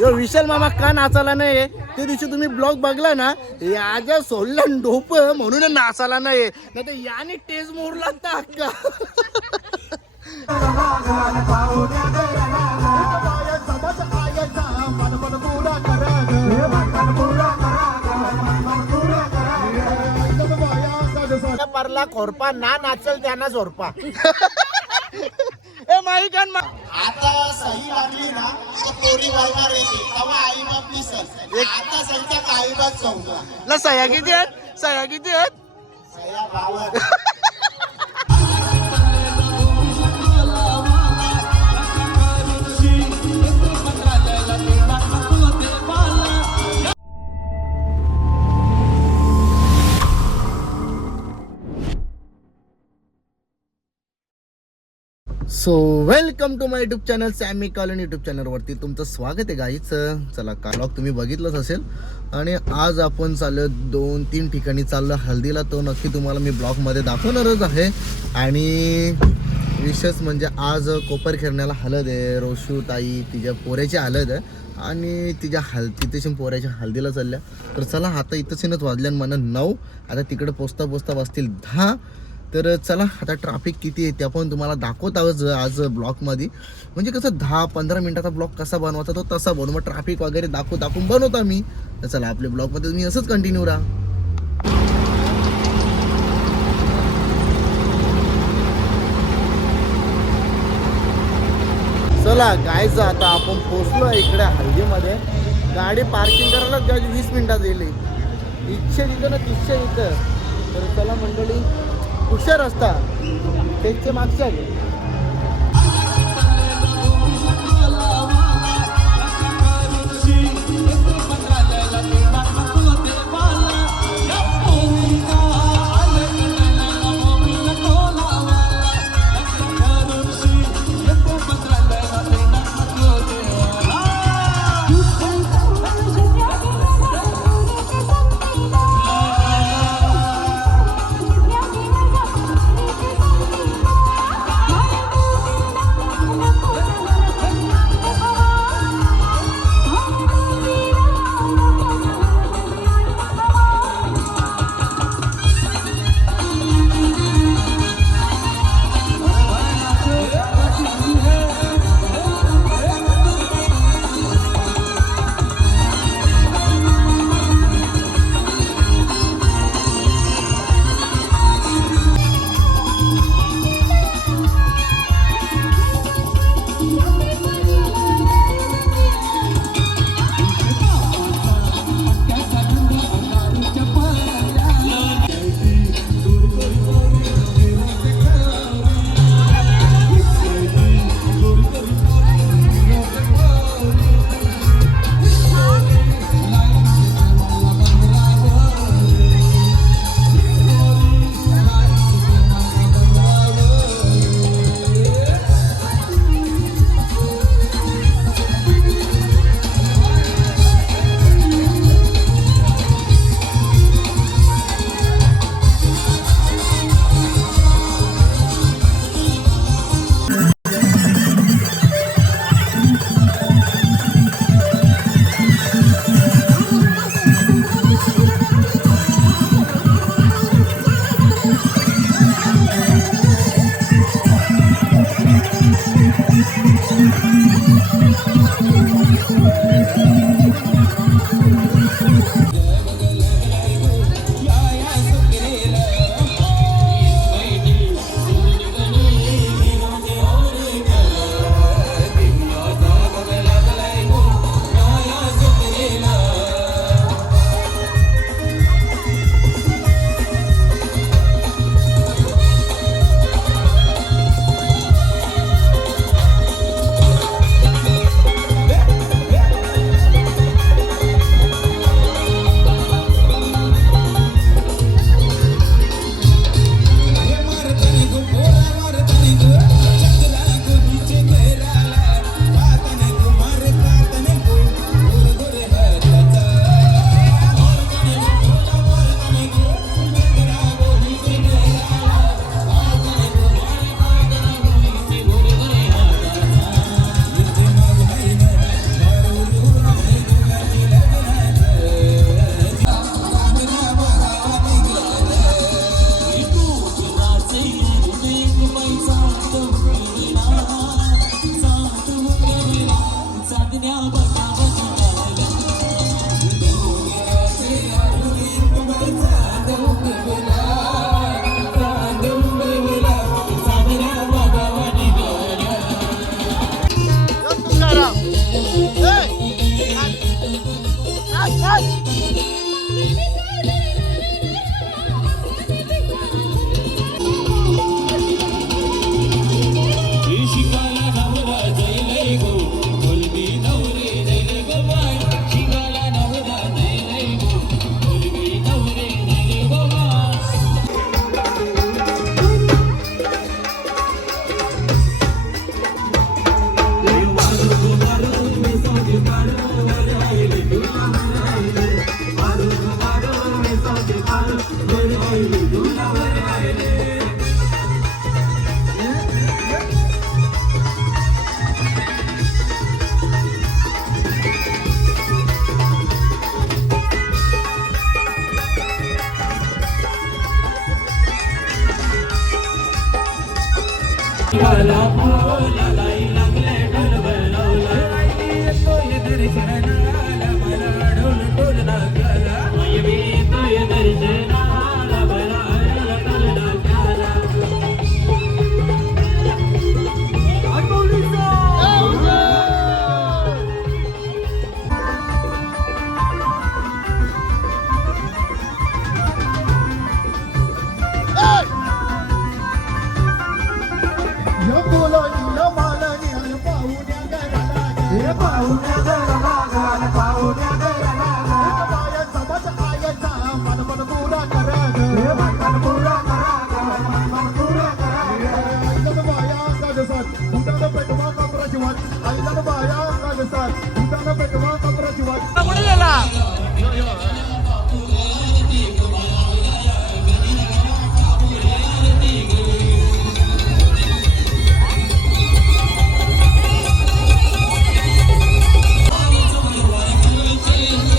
यो विशाल मामा का नाचायला नाही ते दिवशी तुम्ही ब्लॉग बघला ना, याच्या सोडलं डोप म्हणून नाचायला नाही, नाही तर याने टेज मोडला तर अक्का. परला खोरपा ना नाचल त्यांना झोरपा. ए माईकान आता सही लागली ना तर पोरी बरोबर येते तेव्हा आई बाप दिसल. आता सहीचा आई बाप चौका ला सह्या किती आहेत, सह्या किती आहेत? सह्या भावात. So welcome to my YouTube channel सॅमी कॉलन यूट्यूब चॅनलवरती तुमचं स्वागत आहे गाईच. चला ब्लॉग तुम्ही बघितलंच असेल आणि आज आपण चाललो 2-3 ठिकाणी चाललो हल्दीला. तो नक्की तुम्हाला मी ब्लॉगमध्ये दाखवणारच आहे. आणि विशेष म्हणजे आज कोपर खेळण्याला हळद आहे. रोशू ताई तिच्या पोऱ्याची हळद आहे आणि तिच्या तिथे पोऱ्याच्या हळदीला चालल्या. तर चला आता इथंच वाजल्या मला 9. आता तिकडे पोचता वाजतील 10. तर चला आता ट्रॅफिक किती आहे त्या पण तुम्हाला दाखवत आहोत आज ब्लॉगमध्ये. म्हणजे कसं 10-15 मिनिटाचा ब्लॉग कसा बनवायचा तो तसा बनवू, ट्रॅफिक वगैरे दाखवून बनवता मी. तर चला आपल्या ब्लॉगमध्ये मी असंच कंटिन्यू राहा. चला गायचं आता आपण पोचलो इकडे हल्दीमध्ये. गाडी पार्किंग करायलाच गाडी 20 मिनिटात येईल. इच्छे तिथं ना तिच्छे इथं. तर चला मंडळी हुशार असता त्याच्या मागच्या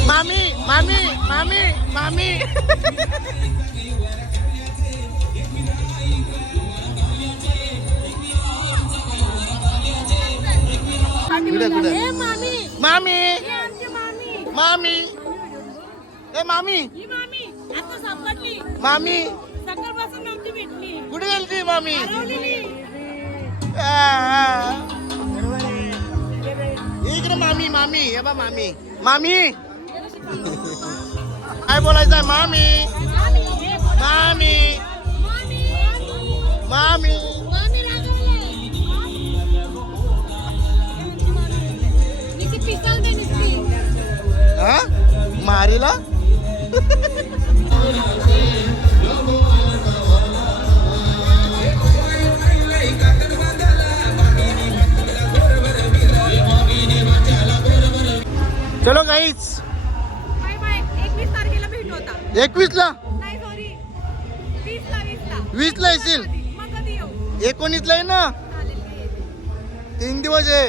मामी मामी मामी मामी ए मामी मामी ए आमची मामी मामी ए मामी ही मामी आता सापडली मामी सकाळपासून नव्हती भेटली कुठे गेली ती मामी हरवलेली इकडे मामी मामी हे बा मामी मामी काय बोलायचंय मामी मामी मामी मामी रागवली नीती पिसाल दे नीती हा मारीला चलो गाईच बाय बाय 21 तारखेला भेट होता 21 ला नाही सॉरी 20 ला 20 ला येशील मग कधी येऊ 19 ला आहे ना चालेल की 3 दिवस आहे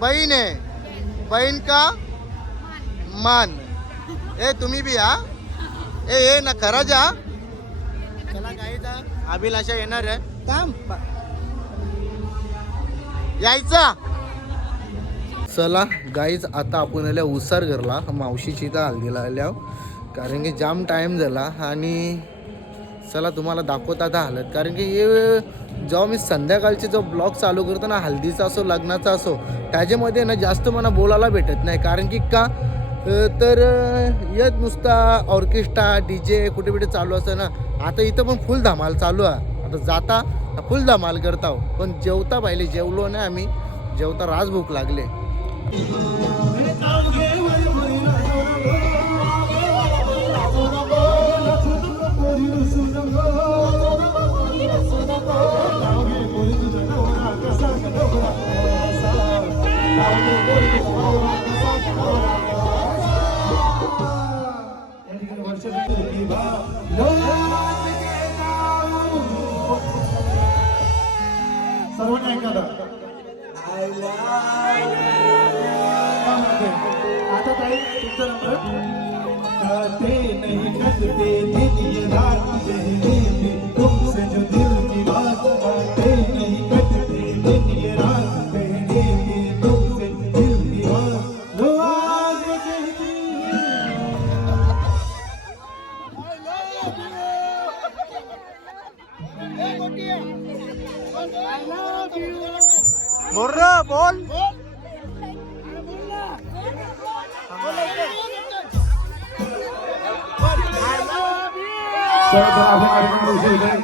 बहीण आहे बहीण का मान ए तुम्ही बी या ए ना खरा जा चला गाईचा अभिलाषा येणार आहे थांब यायचा चला गाईच आता आपण आल्या उसार घरला मावशीची इथं हल्दीला आल्या कारण की जाम टाईम झाला आणि चला तुम्हाला दाखवता आता हालत कारण की हे जेव्हा मी संध्याकाळचे जो ब्लॉग चालू करतो ना हल्दीचा असो लग्नाचा असो त्याच्यामध्ये ना जास्त मला बोलायला भेटत नाही कारण की का तर येत नुसता ऑर्केस्ट्रा DJ कुठे कुठे चालू असतं ना आता इथं पण फुल धमाल चालू आहे आता जाता फुल धमाल करता पण जेवता पाहिले जेवलो नाही आम्ही जेवता राज भूक लागले सर्वांनी ऐका आता ताई तुमचा नंबर कहते नहीं करते दिन ये रात कहते थे तुमसे जो दिल की बात कहते नहीं करते दिन ये रात कहते थे तुमसे दिल की बात चला आपण कार्यक्रम उशीर होतोय.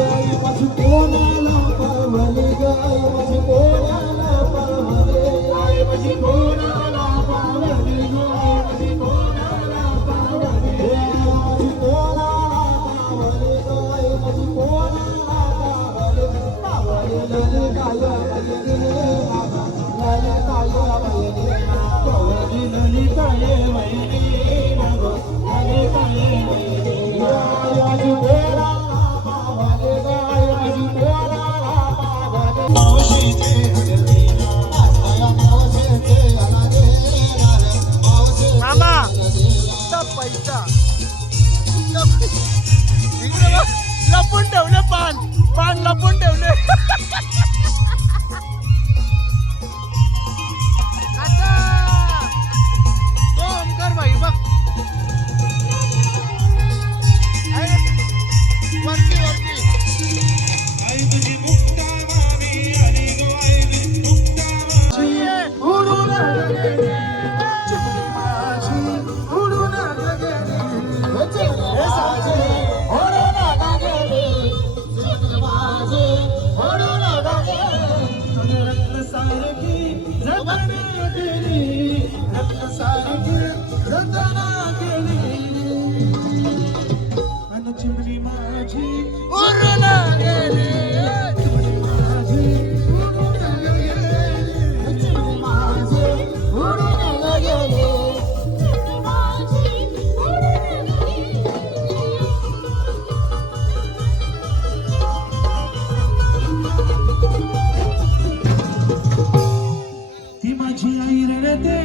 आई माझी कोणाला पावले ग आई माझी कोणाला पावले आई माझी कोणाला पावले ग आई माझी कोणाला पावले आई माझी कोणाला पावले ग आई माझी कोणाला पावले पावले लले काय वयने बाबा लले काय वयने पावले लले काय वयने बाबा लले काय वयने आई माझी कोणाला मामा पैसा इकडे बघ, लपून ठेवले पान लपून ठेवले. आता तो ओमकार भाई बघ आहे, वरती आई तुझी मुक्ता मामी आली गो आई तुझी मुक्ता मामी उडून गेली माझी उडून गेली हे साजे उडून गेली माझी उडून गेली रक्त सारखी जगना गेली रक्त सारखी जगना गेली अन चिमणी माझी उडून गेली ती माझी आई रडते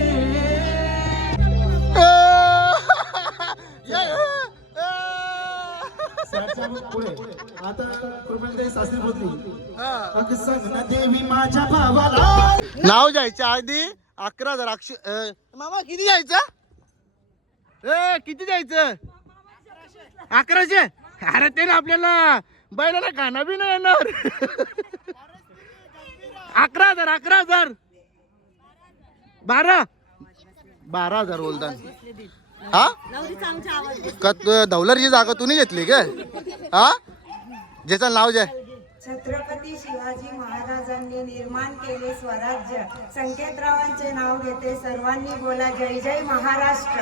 पुढे आता कृपया सासरी बोलली अगं सांग ना देवी माझ्या भावाला नाव जायच्या आधी 11,000 मामा किती जायचं किती जायचं 1100. अरे ते ना आपल्याला बैलाला खाना बी नाही येणार. 11,000 12,000 बोलतात हा का धवलरची जागा तुम्ही घेतली का हा ज्याचं नाव जे छत्रपती शिवाजी महाराजांनी निर्माण केले स्वराज्य. संकेतरावांचे नाव घेते, सर्वांनी बोला जय जय महाराष्ट्र.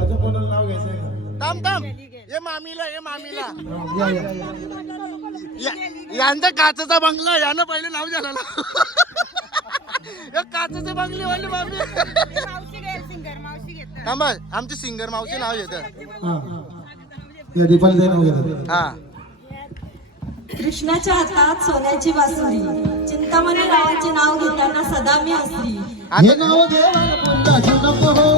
अजून कोणाला नाव घ्यायचंय का? थांब ये मामीला यांचा काचेचा बंगला यानं पहिले नाव झालं काचेचे बंगले वाले मामी थांबा आमचे सिंगर मावशी नाव घेत या दीपाली नाव घेतात. हा कृष्णाच्या हातात सोन्याची बासुरी, चिंतामणी रावांचे नाव घेताना सदा मी हसली. हे नाव देवाला पुंडाचं नको हो.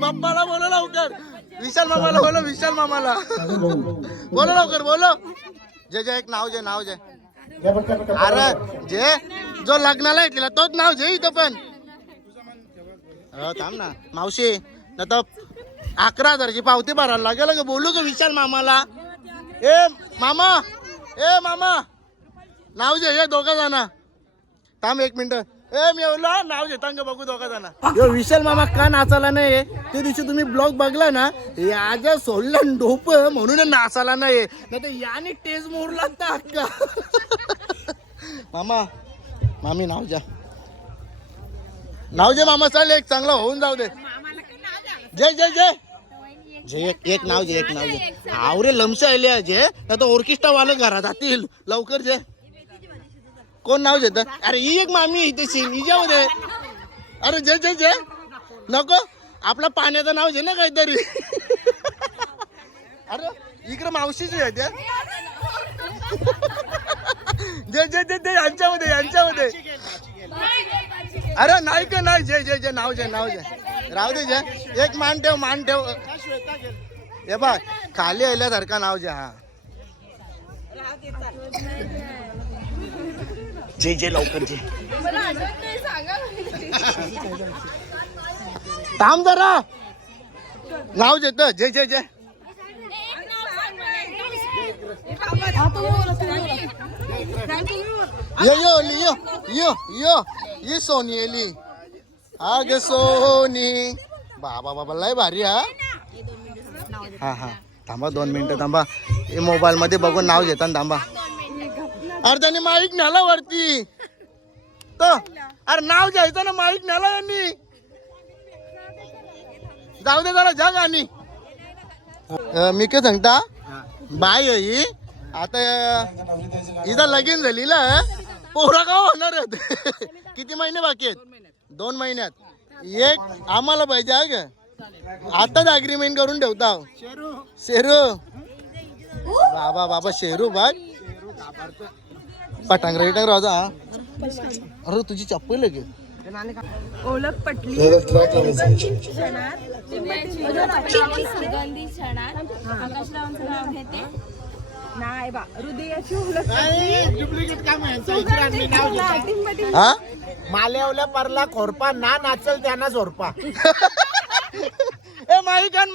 पप्पाला बोलो लवकर. विशाल मामाला बोलो, विशाल मामाला बोलो लवकर बोलो. जे एक नाव जे अरे जे जो लग्नाला येतलेला तोच नाव जे इथं पण थांब ना मावशी न तर 11,000ची पावती भरायला लागेल का बोलू का विशाल मामाला. ए मामा नाव जे दोघा जण थांब 1 मिनिट. मी नाव घेता का बघू दोघा जण. विशाल मामा का नाचायला नाही ते दिवशी तुम्ही ब्लॉग बघला ना याच्या सोडला डोप म्हणून नाचायला नाही तर याने टेज मोडला का. मामी नाव जे मामा चाल एक चांगला होऊन जाऊ दे. जय एक नाव जे आवरे लमस आले जे ना तो ऑर्केस्ट्रा वाले घरात जातील लवकर जे कोण नाव घेत. अरे ही एक मामी इथे सीन जाऊ दे. अरे जे नको आपला पाण्याचं नाव घे ना काहीतरी. अरे इकडे मावशीची आहे त्या जे जे जे जे यांच्यामध्ये यांच्यामध्ये अरे नाही का नाही जे जे जे नाव जे राहू दे जे एक मान ठेव हे बघ खाली आल्यासारखा नाव जे हा जे जे लवकर जे थांब जरा नाव जेत जे जे जे ये सोनी एली अग सोनी बाबा लय भारी हा थांबा 2 मिनिटं थांबा हे मोबाईल मध्ये बघून नाव घेताना थांबा अरे त्याने माईक न्याला वरती तो अरे नाव घ्यायचं ना माईक न्याला यांनी जाऊ दे जरा जग आणि मी काय सांगता बाय ही आता इथं लगीन झाली ना पोरा का होणार आहेत किती महिने बाकी आहेत 2 महिन्यात एक आम्हाला पाहिजे आहे का आताच अग्रीमेंट करून ठेवता शेरू बाबा शेरू बघ पटांग रेटांग राजा अरे तुझी चप्पल आहे ओळख पटली सुगंधी क्षणात आकाशरावांचं नाव घेते नाही बा हृदयाची ओळख हा मालेवल्या परला खोरपा ना नाचल त्यांना झोरपा ए माईकान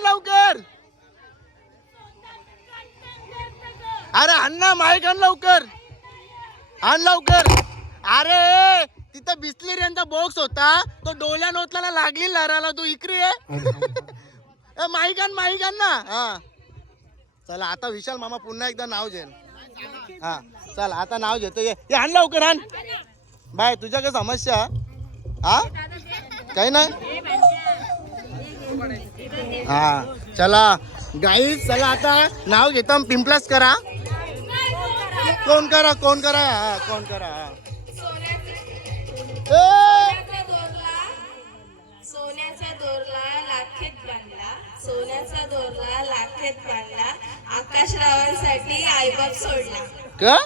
लवकर अरे अण्णा माईकान लवकर आण लवकर अरे तिथं बिस्लेरियांचा बॉक्स होता तो डोल्या नोतला लागली लहराला तू इकडे ए माईकान ना हा चला आता विशाल मामा पुन्हा एकदा नाव घेईल हा चल आता नाव घेतो ये आण लवकर आण बाय तुझ्या काय समस्या हा काही नाही हा चला गाईज चला आता नाव घेता पिंपलाच करा कोण करा हा कोण करा सोन्याचा दोरला लाखेत बांधला सोन्याचा दोरला लाखेत बांधला आकाशरावांसाठी आईबाप सोडला का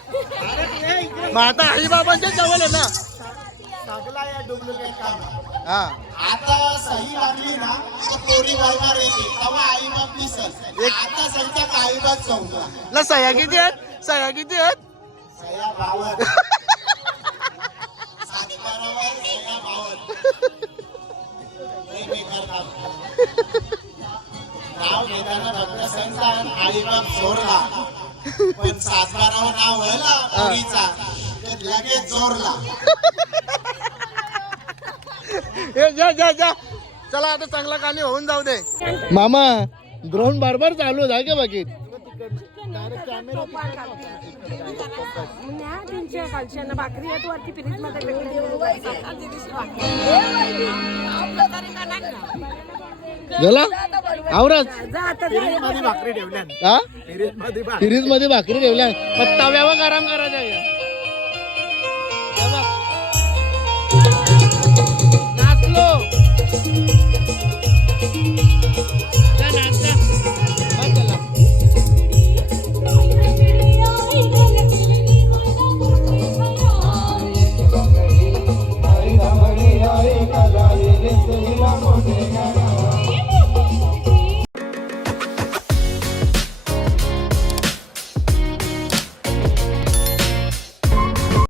मग आता आई बाबांच्या जवळ आहे ना हा आता सही लागली ना तर पोरी बरोबर येते तेव्हा आई बाप दिसत आता संख्या आई बाप चौका ना सह्या किती आहेत सया 52 सातबारावर सया 52 हे बेकार काम नाव घेताना फक्त संस्थान आई बाप सोडला पण सातबारावर नाव व्हायला पोरीचा तर लगेच जोरला ए जा चला आता चांगला गाणी होऊन जाऊ दे मामा ड्रोन बारबार चालू आहे का बाकी झाला आवरच मध्ये भाकरी ठेवल्या हा मध्ये फ्रीज मध्ये भाकरी ठेवल्या तव्यावर आराम करायचा नाचलो नाच